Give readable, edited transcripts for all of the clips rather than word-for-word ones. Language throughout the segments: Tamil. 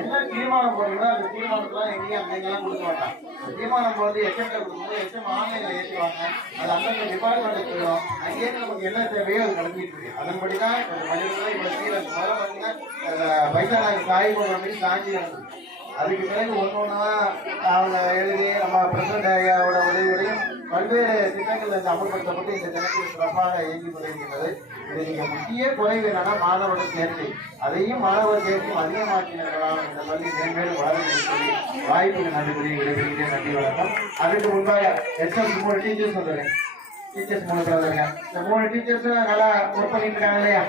என்ன தீர்மானம் போடுறீங்களோ அந்த தீர்மானத்தெல்லாம் எங்கேயும் அங்கெல்லாம் கொடுக்க மாட்டான். தீர்மானம் போது எச்எம்கிட்ட கொடுக்கும்போது எச்எம் ஆன்லைன்ல ஏற்றுவாங்க. அது அந்தந்த டிபார்ட்மெண்ட்டுக்கு போயிடும். அங்கேயே நமக்கு என்ன தேவையோ அது கிளம்பிட்டு இருக்கு. அதன்படி தான் மனிதர்கள் இவ்வளோ கீழே முதல்ல பார்த்தீங்கன்னா பைசா நாங்கள் காய் போடுற மாதிரி காஞ்சி கிடக்குது. அதுக்கு பிறகு ஒன்று ஒன்றா அவங்க எழுதி நம்ம பிரசிடண்ட் ஐயாவோட உதவியோடையும் பல்வேறு திட்டங்கள் அமல்படுத்தப்பட்டு இந்த தினத்தில் சிறப்பாக இயங்கி கொண்டிருக்கின்றது. இது நீங்கள் முக்கிய குறைவு என்னன்னா மாணவர் சேர்க்கை. அதையும் மாணவர் சேர்க்கையும் அதிகமாக்கினார்களாம் இந்த பள்ளி மேன்மேலும் வளர்ந்து சொல்லி வாய்ப்புக்கு நன்றி கூறி விடைபெறுகிறேன். நன்றி வணக்கம். அதுக்கு முன்பாக எச்எம் 3 டீச்சர்ஸ் வந்துடுங்க. டீச்சர்ஸ் 3 பேர் வந்துருங்க. இந்த 3 டீச்சர்ஸும் நல்லா ஒர்க் பண்ணிட்டு இருக்காங்க இல்லையா?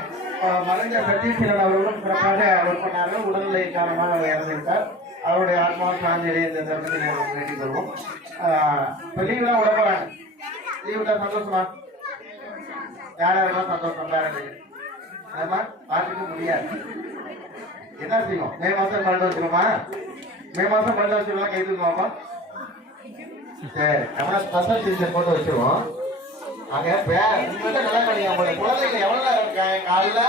மறைஞ்ச சதீஷ்வரன் அவர்களும் சிறப்பாக ஒர்க் பண்ணார்கள். உடல்நிலை காரணமாக இறந்துவிட்டார். அவருடைய ஆத்மா சாந்தியை இந்த தருணத்தை வேண்டிக் கொள்வோம். இப்போ லீவ்லாம் விட போறாங்க. லீவ் விட்டா சந்தோஷமா? யாரெல்லாம் சந்தோஷம் பேரண்ட்டு அதமா பார்த்துக்க முடியாது. என்ன செய்வோம்? மே மாதம் மருந்து வச்சுருமா? மே மாதம் மருந்து வச்சுருவோம். கை தூக்குவோமா? சரி, நம்ம ஸ்பெஷல் டீச்சர் போட்டு வச்சுருவோம். அங்கே நல்லா பண்ணிங்க. உங்களுடைய குழந்தைங்க எவ்வளோ நேரம் இருக்காங்க? காலையில்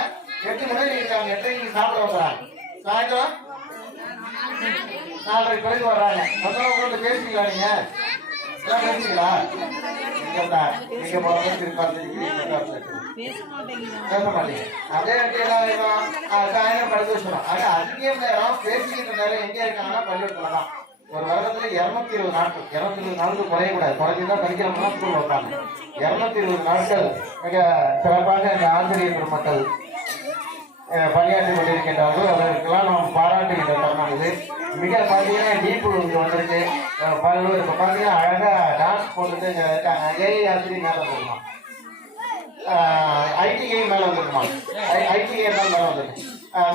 8 மணிக்கு இருக்காங்க. 8 சாப்பிட வந்துடுறாங்க. சாயந்தரம் 4:30 பிறகு வர்றாங்க. முதல்ல உங்கள்கிட்ட பேசுவீங்களா? நீங்க எல்லாம் பேசுவீங்களா? நீங்க பேச மாட்டீங்க. அதே சாயந்தரம் படுக்க வச்சுருவோம். ஆனா அதிக நேரம் பேசிக்கிட்ட நேரம் எங்கே இருக்காங்கன்னா பள்ளிக்கூடத்துல தான். ஒரு வருடத்துல 220 நாட்கள் 220 நாட்கள் குறையக்கூடாது. குறைஞ்சுதான் படிக்கிறவங்க ஸ்கூல் வைப்பாங்க. 220 நாட்கள் மிக சிறப்பாக இந்த ஆசிரியர் பெருமக்கள் பணியாற்றி கொண்டிருக்கின்றார்கள். அவர்களுக்கெல்லாம் நாம் பாராட்டுகின்ற தருணம் இது. மிக பார்த்தீங்கன்னா டீப்பு இங்கே வந்திருக்கு. பல்லூர் இப்போ பார்த்தீங்கன்னா அழகாக டான்ஸ் போட்டுட்டு இங்கே இருக்காங்க. ஏஐ ஆசிரியர் மேலே வந்துருக்கலாம். ஐடிஐ மேலே வந்துருக்குமா? ஐடிஐ தான் மேலே வந்துருக்கு.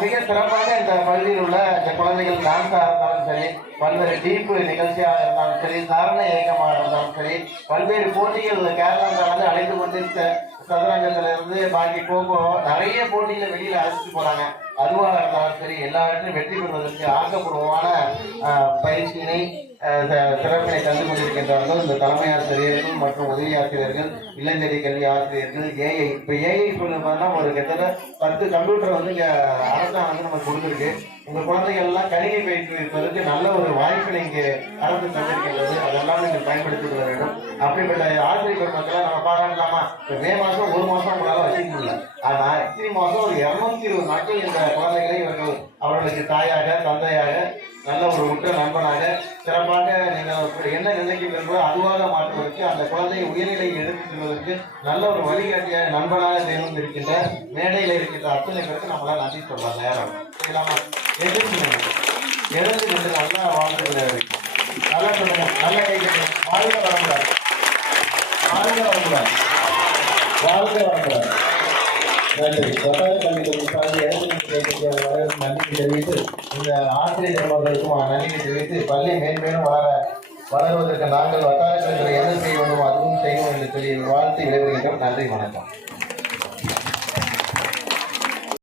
மிக சிறப்பாக இந்த பள்ளியில் உள்ள இந்த குழந்தைகள் டான்ஸாக இருந்தாலும் சரி, பல்வேறு டீப்பு நிகழ்ச்சியாக இருந்தாலும் சரி, சாரண இயக்கமாக இருந்தாலும் சரி, பல்வேறு போட்டிகள் கேரளாவில் அழைத்து கொண்டு சதுரங்கத்துல இருந்து பாக்கி கோகோ நிறைய போட்டிகளை வெளியில அழைச்சிட்டு போறாங்க. அதுவாக இருந்தாலும் சரி, எல்லாவற்றையும் வெற்றி பெறுவதற்கு ஆக்கப்பூர்வமான பயிற்சியினை சிறப்பினை தந்து கொண்டிருக்கின்றார்கள் இந்த தலைமை ஆசிரியர்கள் மற்றும் உதவி ஆசிரியர்கள், இளஞ்செடி கல்வி ஆசிரியர்கள், ஏஐ. இப்போ ஏஐ சொல்லுன்னா ஒரு கிட்டத்தட்ட 10 கம்ப்யூட்டர் வந்து இங்கே அரசாங்கம் வந்து நமக்கு கொடுத்துருக்கு. உங்கள் குழந்தைகள் எல்லாம் கணினி பயிற்றுவிப்பதற்கு நல்ல ஒரு வாய்ப்பினை இங்கே அரசு தந்திருக்கின்றது. அதெல்லாம் நீங்கள் பயன்படுத்திக் கொள்ள வேண்டும். அப்படிப்பட்ட ஆசிரியர் பெருமக்களை நம்ம பாராட்டலாமா? இப்போ மே மாதம் 1 மாதம் உங்களால் வச்சுக்க முடியல. ஆனால் இத்தனை மாதம் ஒரு 220 நாட்கள் இந்த குழந்தைகளை இவர்கள் அவர்களுக்கு தாயாக தந்தையாக நல்ல ஒரு உற்ற நண்பனாக சிறப்பாக நீங்கள் என்ன நினைக்கின்றீர்களோ அதுவாக மாற்றுவதற்கு, அந்த குழந்தையை உயர்நிலையை எடுத்துச் செல்வதற்கு நல்ல ஒரு வழிகாட்டியாக நண்பனாக தேர்ந்து இருக்கின்ற மேடையில் இருக்கின்ற அத்தனை பேருக்கு நம்மளால் நன்றி சொல்லலாம். நேரம் செய்யலாமா? எழுந்து நின்று நல்லா வாழ்ந்துகளை இருக்கும். நல்லா சொல்லுங்க. நல்ல கைகள். வாழ்க வரக்கூடாது. வாழ்க வரக்கூடாது. வாழ்க வரக்கூடாது. நன்றி. நன்றி தெரிவித்து இந்த ஆசிரியர் அவர்களுக்கும் நன்றி தெரிவித்து பள்ளி மேன்மேலும் வளருவதற்கு நாங்கள் வட்டாரத்தில் என்ன செய்ய வேண்டுமோ அதுவும் செய்வோம் என்று சொல்லி வாழ்த்து விடைபெறுகின்றோம். நன்றி, வணக்கம்.